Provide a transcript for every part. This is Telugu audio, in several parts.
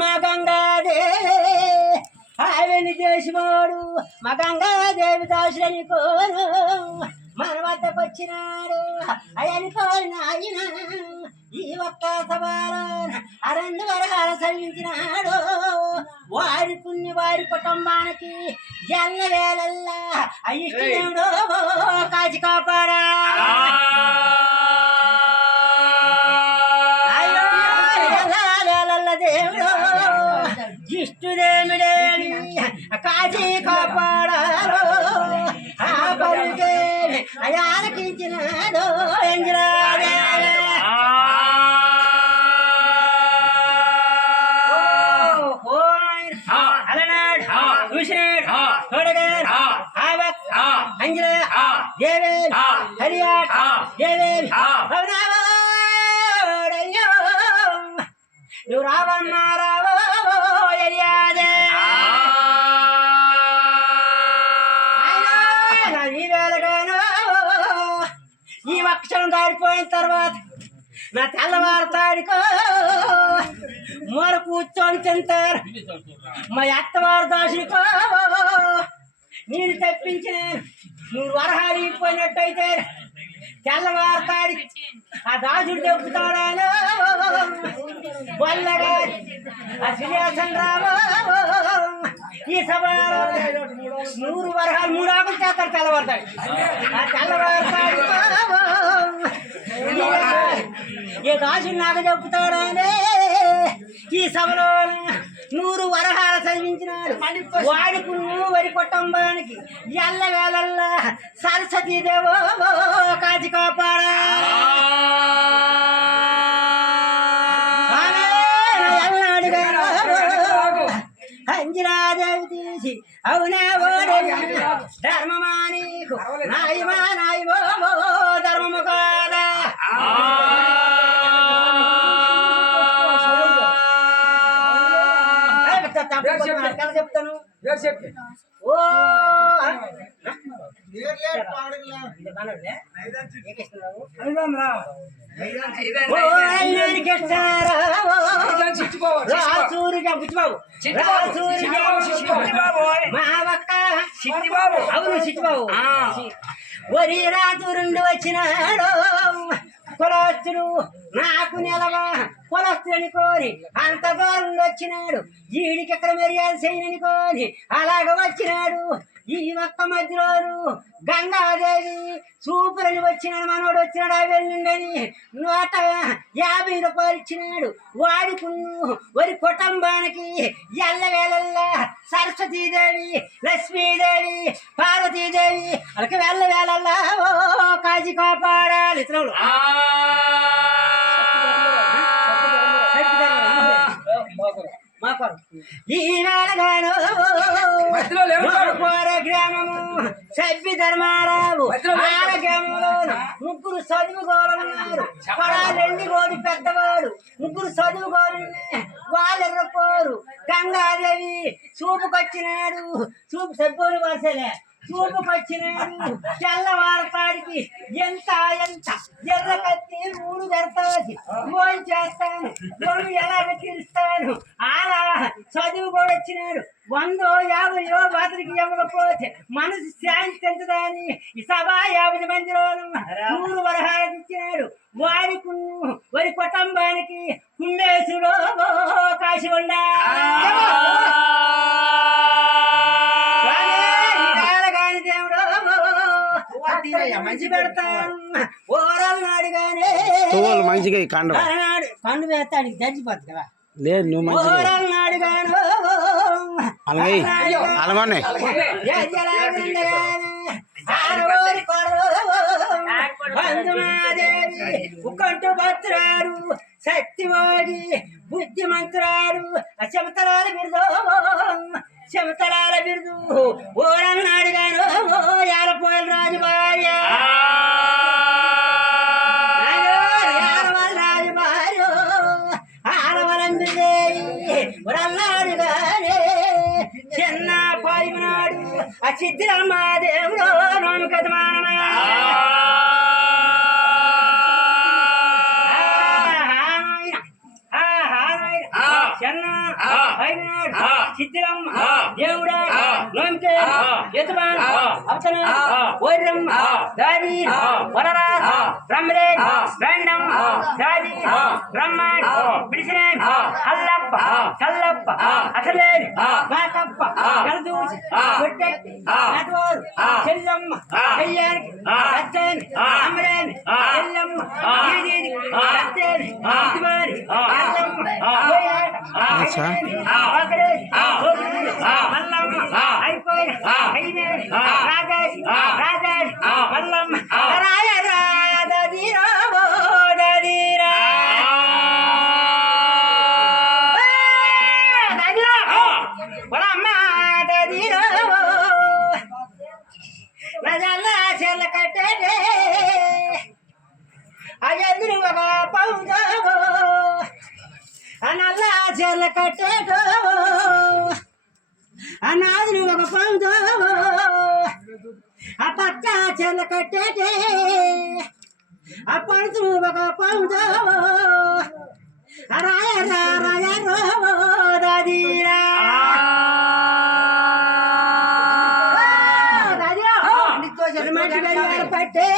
మా గంగాదేవి ఆవిని చేసినోడు మా గంగాదేవి దాసులని కోరు మన వద్దకు వచ్చినాడు అయని కోరిన ఆయన ఈ ఒక్క సభలో అరణ్య వరహాల సల్లించినాడు వారి పుణ్య వారి కుటుంబానికి ఎల్ల వేలల్లా అయిష్టదేవుడు కాచి కాపాడా దేవుడు ఇష్టదేవుడేని కాచి కాపాడారు ఆ పరుగేమి అయాలకించినాడు ఎంజరాడే నువ్వు రావన్నా రావో ఎరియాదే ఈ వేళగాను ఈ వక్షం దాడిపోయిన తర్వాత నా తెల్లవారుతాడికో మూర కూర్చొని తింటారు మా అత్తవారు దాసుడికో నేను తెప్పించిన నువ్వు వరహాడిపోయినట్టయితే తెల్లవారుతాడి ఆ దాసుడు చెప్పుతాడాను వల్లగా ఆ శ్రీనివాసన్ రావు ఈ సభ 100 వరహాలు 3 ఆకులు చేస్తారు తెల్లవారుతాడు ఆ తెల్లవారుతాడు ఏ దాసుడు నాకు చెప్పుతాడానే ఈ సభలో 100 వరహాలు చదివించినాడు వాడికి వరి కుటుంబానికి ఎల్ల వేళల్లా సరస్వతీదేవో కాచి కాపాడా అంజనాదేవి తీసి అవునా ఓడే ధర్మమా నీకు నాయమా నాయమో ధర్మము కాదా చెప్తాను ఓ అవును చిట్టుబాబు వరి రాజు 2 వచ్చినాడు కులస్తుడు నాకు నిలవా కులస్తులని కోరి అంత దూరం వచ్చినాడు ఈడికి ఎక్కడ మర్యాద చేయనని కోరి అలాగ వచ్చినాడు ఈ ఒక్క మధ్యలోను గంగాదేవి చూపులని వచ్చినాడు మనోడు వచ్చినాడు ఆ వెళ్ళిండని 150 రూపాయలు ఇచ్చినాడు వాడికి వరి కుటుంబానికి ఎల్ల వేళల్లా సరస్వతీదేవి లక్ష్మీదేవి పార్వతీదేవి అలాగే వెళ్ళ వేళల్లా ఓ కాజీ కాపాడాలి ఇతరులు ఈ వేళగాను గ్రామము సభ్య ధర్మారావు ఆడ గ్రామంలో 3 చదువుకోవాలన్నారు 2 కోడి పెద్దవాడు 3 చదువుకోవాలి వాళ్ళెర్రపోరు గంగాదేవి చూపుకొచ్చినాడు చూపు సభ్యులు వరసలే చూపుకొచ్చినాడు తెల్లవారతాడికి ఎంత ఎర్ర కత్తి 3 పెడతాది ఫోన్ చేస్తాను ఫోన్ ఎలాగ తీరుస్తాను అలా చదువు కూడా వచ్చినాడు 100 50 బాతుడికి ఇవ్వకపోతే మనసు శాంతించదని ఈ సభ 50 మందిలో 100 వరహాలు ఇచ్చినాడు వాడికి వరి కుటుంబానికి కుండేశుడు కాశి ఉండా మంచి పెడతాను ఓరల్నాడు గానే మంచిగా పండు వేస్తాడు జరిగిపోద్ది కదా లేదు నువ్వు ఓరల్నాడు గాను ఉకంటు భద్రారు శక్తివాడి బుద్ధిమంతురారు చెమతరాల బిరుదు చెమతరాల బిరుదు ఓరల్నాడు గాను యారపోయల రాజు భార్య రాజు భార్య ఆడవలందుదేవి ఓరల్నాడు గానే చిన్న పాయినాడు ఆ చిద్రమ్మ దేవుడు నోము కదమానమా చిన్న సిద్ధిరమ్మ దేవుడా నోమితే యజమాన్ అవతన వైరం దాది వరరా బ్రహ్మరే బ్రాండం దాది బ్రహ్మాండ్ పిడిసినే అల్లప్ప చల్లప్ప అసలే మాకప్ప కలదూసి కొట్టెట్టి నటవారు చెల్లమ్మ కయ్యానికి అత్తేని అమ్మరేని చెల్లమ్మ ఈదీది అత్తేని ఇదివారి అల్లమ్మ పోయాట మల్లమ్మ అయిపోయిన అయినేని రాజేష్ రాజేష్ మల్లమ్మ రాయ రాధీరా దీరా చెల్ల కట్టే అయ్యెదురు ఒక పౌజావో అనల్లా చెల్ల కట్టేటో అనాదులు ఒక పౌజావో ఆ పక్క చెల్ల కట్టేటే ఆ పడుతులు ఒక పౌజావో రాయ రాయ రోవో దాదీరా పట్టే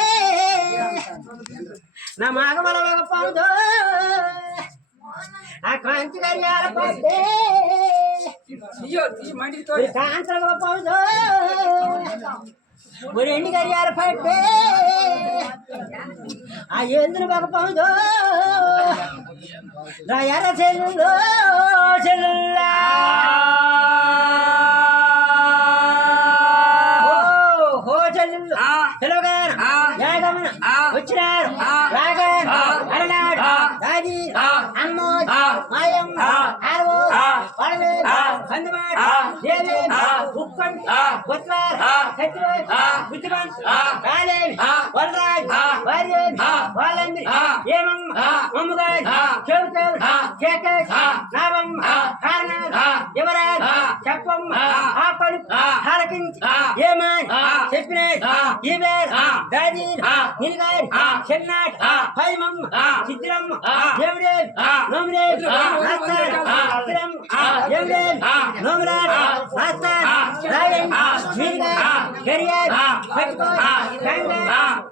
నా మాగమల ఒక పౌదో ఆ కాంచి గడియాల పట్టే కాంచల ఒక పౌదో రెండు గడియాల పట్టే ఆ ఎందులు ఒక పౌదో నా ఎర్ర చెల్లు చెల్లుల్లా పిలవగారు యాగమన వచ్చినారు రాగారు అరనాడు రాజీ అమ్మోజ్ మాయమ్మ ఆరవో పడవేలు కందుమాడు దేవి ఉక్కండి గొత్వారు సత్యవేలు బుద్ధిమంతు కాలేవి వరరాజు వార్యేవి వాళ్ళంది ఏమమ్మ మమ్మగారు చెబుతారు చేకేసి నావమ్మ కారణాలు యువరాజు చెప్పమ్మ ఆ పలుకు ఆలకించి ఏమని చెప్పిన చెన్నాడు హైమమ్మ సిద్ధిరమ్మ దేవుడే నోమిరే దేవుడే నోమిరాడు రాయన్ మీరుగా గడియారు పట్టుకో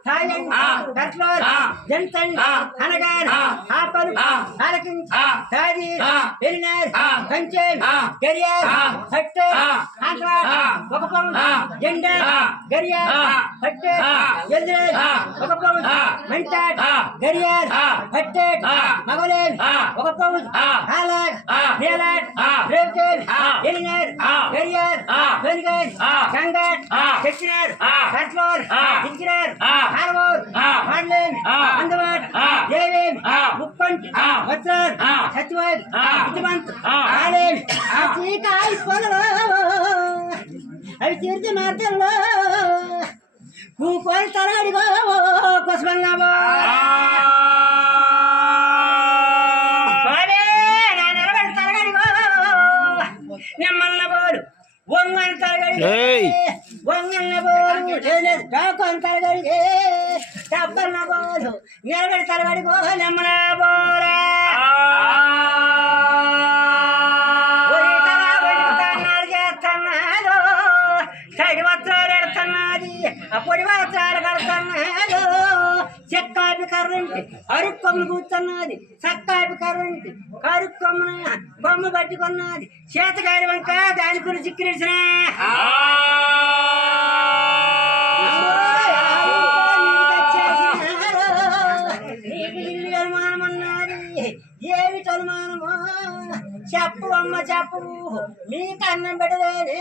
సాయం కట్లో జంతన్ అనగారు ఆపలు ఆలకించి దాది వెళ్ళినారు కంచె గడియారు పట్టే ఒక పౌన్ జెండా గడియారు పట్టే ఎదురే ఒక పౌన్ మెంటాడ్ గడియారు పట్టే మగలేరు ఒక పౌన్ ఆలాడ్ నేలాడ్ రేవుకేరు వెళ్ళినారు గడియారు వెలిగారు కంగారు తెచ్చినారు కట్లోర్ ఇచ్చినారు ఆరవోరు మాడలేని అందవాడు దేవేమి ముక్కంటి వజ్రాలు సత్యవాది బుద్ధిమంతు కాలేమి చీకాయ పొలలో అవి తీర్చి మార్గంలో కూకొని తరగడిగో కొసమన్నావో నా నిలబడి తరగడిగో నిమ్మన్న బోడు వంగని తరగడి వంగన్న బోడు టాకొని తరగడిగే డబ్బన్న బోడు నిలబడి తరగడిగో నిమ్మల బోరా పొడి వస్త్రాలు కడుతున్నాడు చెక్కాపి కర్రంటి అరుక్కొమ్మ కూర్చున్నది చక్కాపి కర్రంటి కరుక్కొమ్మన బొమ్మ పట్టుకున్నది చేతగాడి వంక దాని గురించి చిక్కిరిసిన నీకు అనుమానమన్నది ఏమిటి అనుమానమో చెప్పు అమ్మ చెప్పు మీకు అన్నం పెట్టలేదే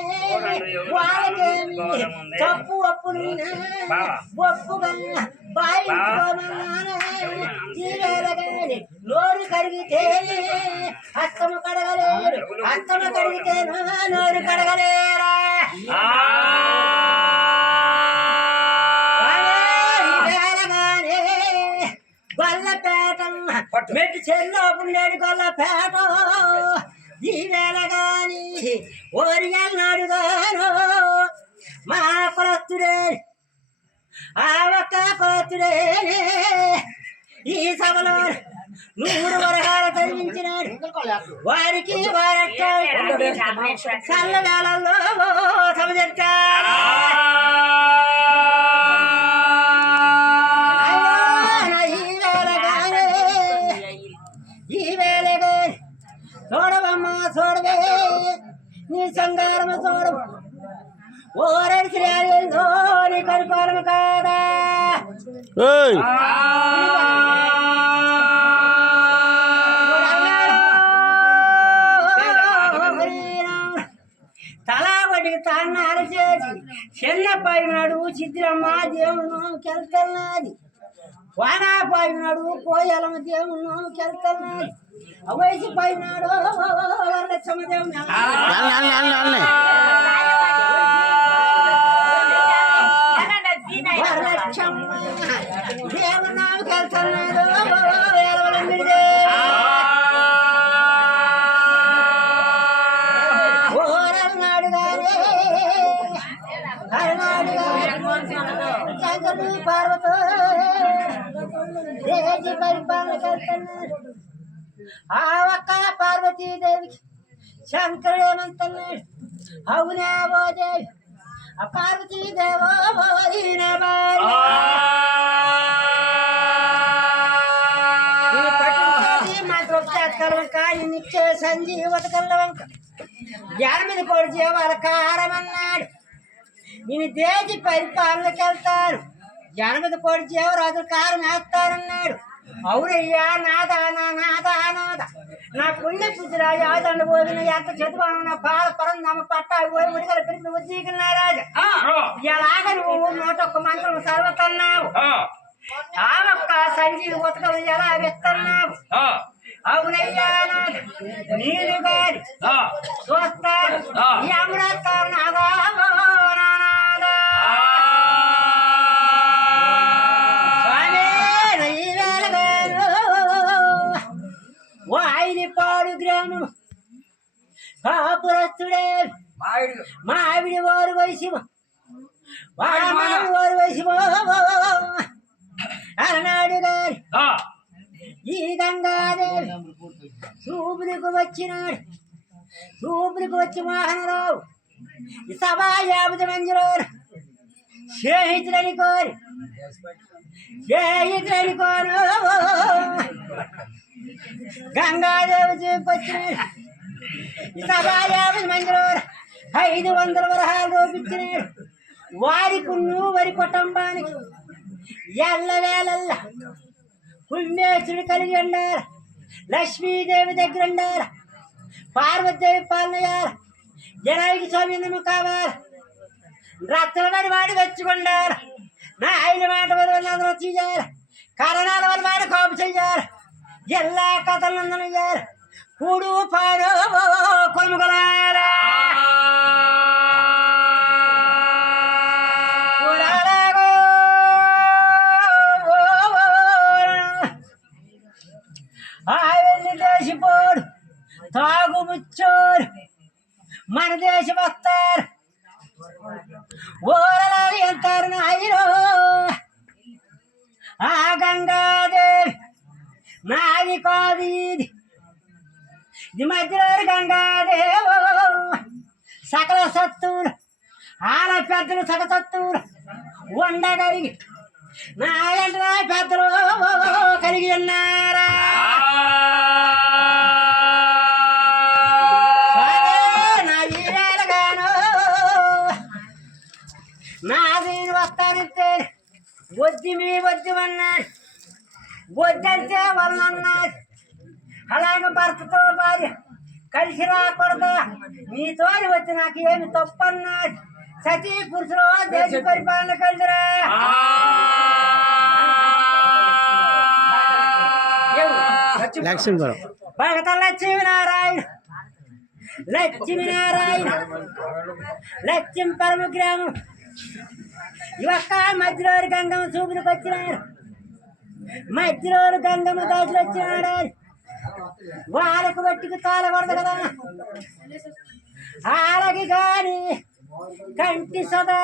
వాళ్ళకేమి తప్పు అప్పు ఒప్పుగా బాయించుకోమన్నానే నోరు కడిగితే హస్తము కడగలేరు హస్తము కడిగితే నోరు కడగలేరా గొల్లపేట మెట్టు చెల్లోపుండేడు గొల్లపేట ఈ వేళ గాని ఓరియాలు గాను మా కొలస్తుడే ఆ ఒక్క కొలస్తుడే ఈ సభలో 100 వరహాలు తరిమించినాడు వారికి చల్లగాలలో సమజెట్టా చూడవమ్మా చూడవే నీ సంగారమ చూడవు ఓరడి శ్రేయందో నీ పరిపాలన కాదా తలా వాటికి తాన్నాలు చేసి చిన్నపాయి నాడు చిద్రమ్మ దేవుడు కెళ్తున్నాది వానాపాయి నాడు కోయలమ్మ దేవుడు కెళ్తున్నాది అవైసి పైనాడు వరలక్ష్మ దేవుడు వరలక్ష్మ దేవుడు కెళ్తున్నాడు ఓరన్నాడు గారే హరనాడు గారు పార్వతో దేశీ పరిపాలన కెళ్తున్నాడు ఆ ఒక్క పార్వతీదేవికి శంకరుడు ఏమంటున్నాడు అవునా ఓ దేవి ఆ పార్వతీదేవో మంత్రోపచాత్కర్వంకాయనిచ్చే సంజీవత కల్లవంక ఎనిమిది కోడి జీవాల కారమన్నాడు నేను దేశీ పరిపాలనకి వెళ్తాను 8 కోడి జీవరాజులు కారం వేస్తానన్నాడు అవునయ్యా నాదా నా పుణ్య పుత్రురా యాదండ పోదిన ఎంత చదువు నా పాల పరందమ్మ పట్టాలు పోయి ఉడిగల పిలిపి ఉద్దీకున్నా రాజా ఎలాగ నువ్వు 101 మంత్రం చదువుతున్నావు ఆ ఒక్క సంజీవి ఉతకలు ఎలా వేస్తున్నావు అవునయ్యా నేను గారి చూస్తాను ఈ అమృతారు నాదా వాయిలిపాడు గ్రామం కాపురస్తుడే మావిడి వారు వయసు వారు వయసు అలనాడు గారి ఈ గంగాదేవి చూపులకు వచ్చినాడు చూపులకు వచ్చి మోహనరావు ఈ సభా 50 మందిలో స్నేహితులని కోరి గంగాదేవి చూపొచ్చినాడు ఈ సభా 50 మందిలో 500 వరహాలు రూపించినాడు వారికి వరి కుటుంబానికి ఎల్లవేళల్ల పుణ్యేశ్వరుడు కలిగి ఉండారు లక్ష్మీదేవి దగ్గర ఉండారు పార్వతీదేవి పాలనయ్యారు జనానికి స్వామిందము కావాలి రత్తల వాడి వాడి వచ్చుకున్నారు నా ఆయన మాట వల్ల చేయాలి కరణాల వల్ల వాడి కాపు చెయ్యాలి ఎల్లా కథలందనయ్యారు కూడు పాడు కొలుముగలారా ఆయన దేశపోడు తాగు ముచ్చోరు మన దేశం వస్తారు ఓరలాలి అంటారు నాయనో ఆ గంగాదేవి నాది కాదు ఇది మధ్యలో గంగాదేవో సకల సత్తువులు ఆడ పెద్దలు సకల సత్తువులు ఉండగలిగి నా ఎంట పెద్దలు కలిగి ఉన్నారా నా ఈవేళగాను నాది వస్తానంటే వద్దుమన్నాడు వద్దంటే వాళ్ళన్నాడు అలాగే భర్తతో భార్య కలిసి రాకూడదు నీతో వచ్చి నాకు ఏమి తప్పన్నాడు సతీ పురుషులు దేశ పరిపాలన కలిసిరా భగత లక్ష్మీనారాయణ లక్ష్మీ పరమ గ్రామం ఇవక్క మధ్యలో గంగమ్మ చూపులకు వచ్చినారు మధ్యలో గంగమ్మ దాచులు వచ్చినాడు వాళ్ళకు బట్టికి తాళకూడదు కదా వాళ్ళకి కాని కంటి సదా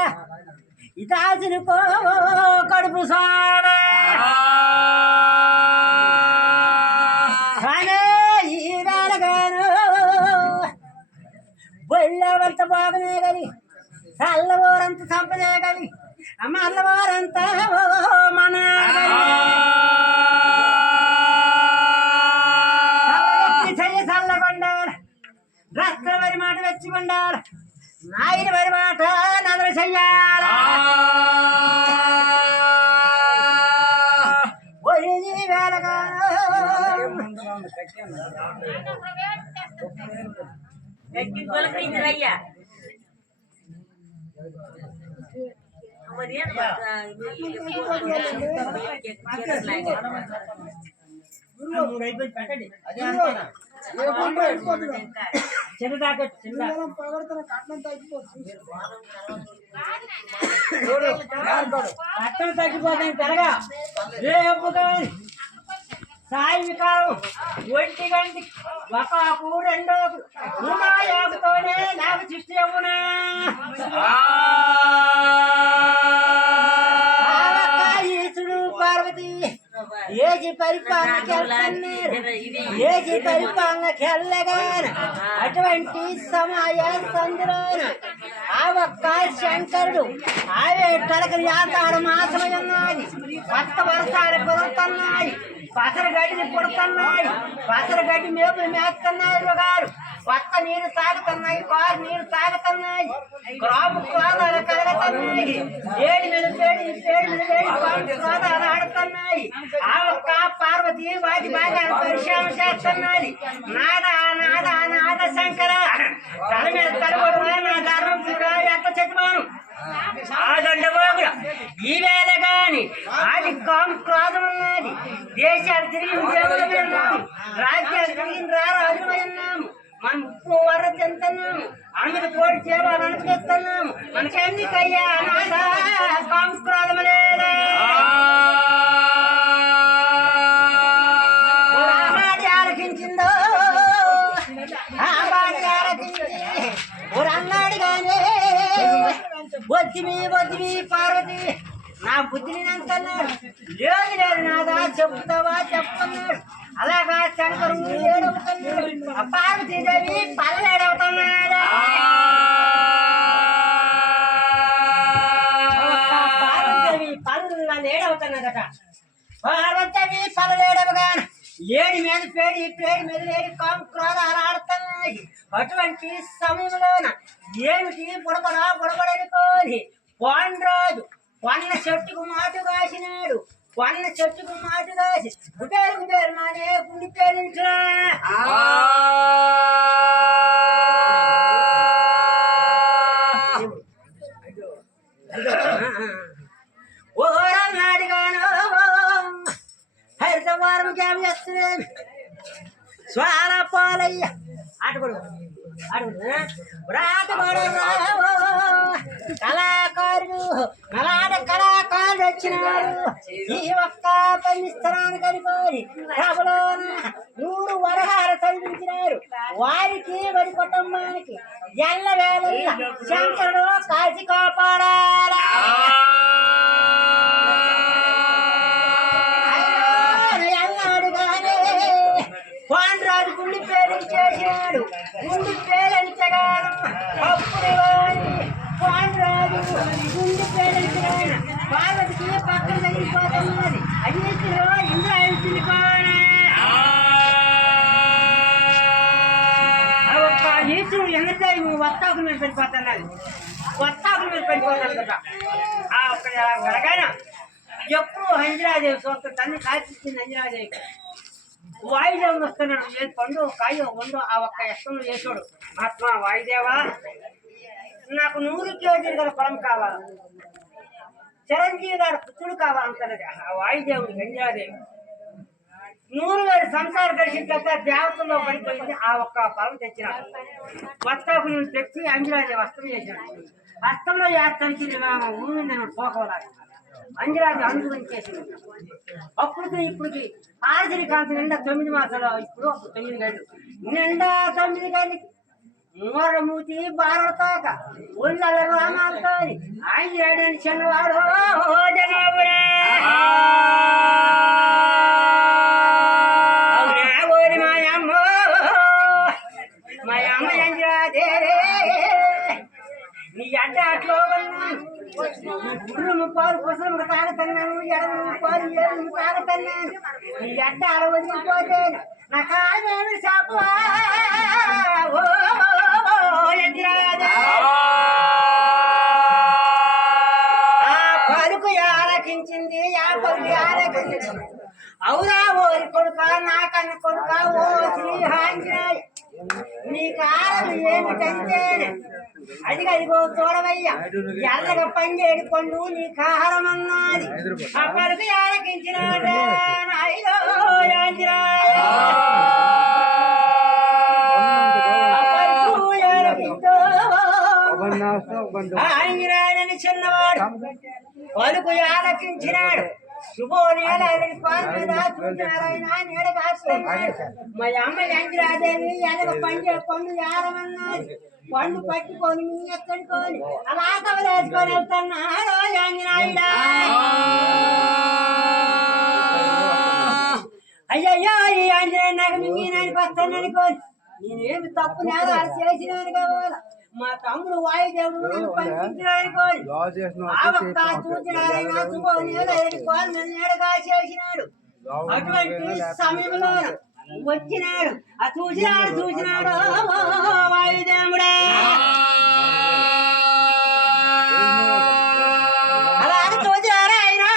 ఇదాచునుకో కడుపు సాడా చల్లవంత బాగునే గలి చల్లవారంత సంపదే గలి అమ్మ అల్లవారంతా మన చల్లగొండారు రస్త్ర వరి మాట వెచ్చికొండారు నాయన వరి మాట నదరు చెయ్యాల వేలగా అయ్యా కట్టం తగ్గిపోతాను తెలగా రేపు కానీ సాయంకాలం 1 గంటకి 1 2 150తోనే నాకు చిష్టి అవ్వునా ఈసుడు పార్వతి ఏజి పరిపాలనకి వెళ్ళగాన అటువంటి సమయ సందులోన ఆ ఒక్క శంకరుడు ఆవే తలకి యాతాడు మాసమై ఉన్నది కొత్త వర్షాలు కుదురుతున్నాయి పసర గడ్డిని పుడుతున్నాయి పసర గడ్డి మేపులు మేస్తున్నాయి గారు కొత్త నీరు తాగుతున్నాయి కారు నీరు తాగుతున్నాయి క్రాపు క్రోధాలు కలుగుతున్నాయి ఏడి మీద పేడి మీద వేడి క్రోధాలు ఆడుతున్నాయి ఆ ఒక్క పార్వతి వాటి భాగాన్ని పరిశ్రమ చేస్తున్నది నాదా నాదా నాద శంకర తల మీద తలబడు నా ధర్మం కూడా ఎంత చెప్పాను ఈ వేళ గాని ఆది కాము క్రోధం ఉన్నది దేశాలు తిరిగి ఉన్నాము రాజ్యాలు తిరిగి రాజుమై ఉన్నాము మనం ఉప్పు వర తింటున్నాము అందుకు పోటీ చేయాలని అనుకుంటున్నాము మనకెందుకయ్యా కాము క్రోధం లేదా ఆలకించిందో ఆ బాడి ఆలకించి అన్నాడు గానే వద్దిమి పార్వతి నా బుద్ధిని అంటున్నాడు లేదు లేదు నాదా చెప్తావా చెప్పన్నాడు అలాగా శంకరుడు ఏడవుతున్నాడు పార్వతీదేవి పళ్ళు ఏడవుతున్నాడు పార్వతీదేవి పళ్ళు నన్ను ఏడవుతున్నదట పార్వతీదేవి పళ్ళు ఏడవగా ఏడి మీద పేడి మీద లేడి కాము క్రోధాలు ఆడుతున్నాయి అటువంటి సమయంలోన ఏమిటి బుడబడనుకోని పోండ్రాజు కొన్న చెట్టుకు మాటు కాసినాడు కొన్న చెట్టుకు మాటు కాసి గుబేరు మానే గుండి పేరించరా ఓరన్నాడుగాను హరితవారం జాబ్ చేస్తున్నాను స్వాల పాలయ్య ఆటపడు కళాకారుడు కళాకారుడు వచ్చినాడు ఈ ఒక్క పండిస్తున్నాను కనుకోని సభలోన 100 వరహాలు చదివించినారు వారికి వారి కుటుంబానికి ఎల్ల వేళ శంకరుడు కాల్చి కాపాడాలా పాండ్రాజు గుండి పేరించేసినాడు గుండి పేరించగాను అప్పుడు పాండ్రాజు గుండి పేరించగాను పార్వతికి పక్కన తగిలిపోతున్నది అన్నిటిలో ఇంద్రాయణ తిరిగిపోనే ఒక్క ఈశ్వరుడు ఎన్నదే వత్తాకు మీద పడిపోతున్నది వత్తాకు మీద పడిపోతాను కదా ఆ ఒక్క గడగాన ఎప్పుడు అంజనాదేవి సొంత తల్లి కాల్చింది అంజనాదేవి వాయుదేవుడు వస్తున్నాడు ఏ పండు కాయో వండు ఆ ఒక్క ఎస్తంలో చేసాడు ఆత్మ వాయుదేవా నాకు 100 కేజీలు గల పొలం కావాలి చిరంజీవి గారు పుత్రుడు కావాలంటున్నది ఆ వాయుదేవుడు గంజాదేవి 100 వేల సంసారం గడిచిన తర్వాత దేవతల్లో పడిపోయింది ఆ ఒక్క పొలం తెచ్చినాడు వస్తాకు నేను తెచ్చి అంజనాదేవి అస్తం చేసినాడు అస్తంలో చేస్తానికి ఊరింది పోకోవాలి అంజరాజు అనుగ్రహించేసింది అప్పటికి ఇప్పటికి ఆఖరి కాంతి నిండా 9 మాసాలు ఇప్పుడు 9 గంటలు నిండా 9 గంటలకి మూరమూతి బారతాక ఒళ్ళ రామాలతో ఆయన ఏడని చిన్నవాడు మా అమ్మ అంజరాదేవి నీ అడ్డ అట్లో గుర్రము పాలు కుసలము తాగుతున్నాను ఎడము పాలు ఏడు తాగుతున్నాను నీ అడ్డ అలా వదిలిపోతే నా కాలమేమి శాపవా పలుకు ఆలకించింది ఆ పలుకు ఆలకించింది అవురా ఓరి కొడుక నాకన్న కొడుక ఓ శ్రీ ఆంజనేయ నీ కారణం ఏమిటంటే అదిగో చూడవయ్యా ఎర్రగా పంగేడు పండు నీ కారం అన్నది ఆ పలుకు ఆలకించినాడా నాయనో ఆంజనేయ ఆంజనేయుని చిన్నవాడు పలుకు ఆలకించినాడు శుభోదయాలు మా అమ్మ యాంజరాదేవి ఎనగ పండే పండు యారమన్నది పండు పట్టుకొని ఎక్కడుకొని అలా కవలేసుకొని వెళ్తున్నాడు ఆంజనేయుడా అయ్యయ్యో ఈ ఆంజనేయ నాకు మింగినానికి వస్తాను అనుకోని నేనేమి తప్పు నేరాలు చేసినాను కావాల మా తమ్ముడు వాయుదేవుడు నన్ను పంపించినాడుకోని ఆ ఒక్క చూసినాడైనా శుభోదయాలుగా చేసినాడు అటువంటి సమయంలో వచ్చినాడు ఆ చూసినాడు వాయుదేవుడా అలాగే చూసినాడు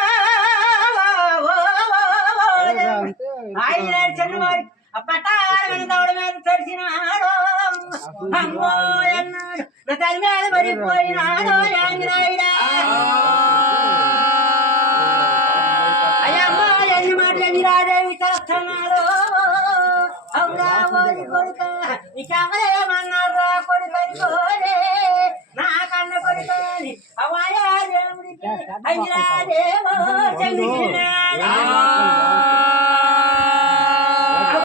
ఆయన చిన్నవాడు ఆ పట్టాలని దౌడ మీద తడిసినాడు అమ్మో అన్నాడు నా తల్లి మీద పడిపోయినాడు ఆంజనేయుడా అయ్యమ్మా ఎన్ని మాటలు ఎన్ని రాదేవి చేస్తున్నాడు అవునా ఓరి కొడుక నీకేమన్నారా కొడుకని కోరే నా కన్న కొడుకని అవాయా దేవుడికి అయ్యాదేవో చెల్లి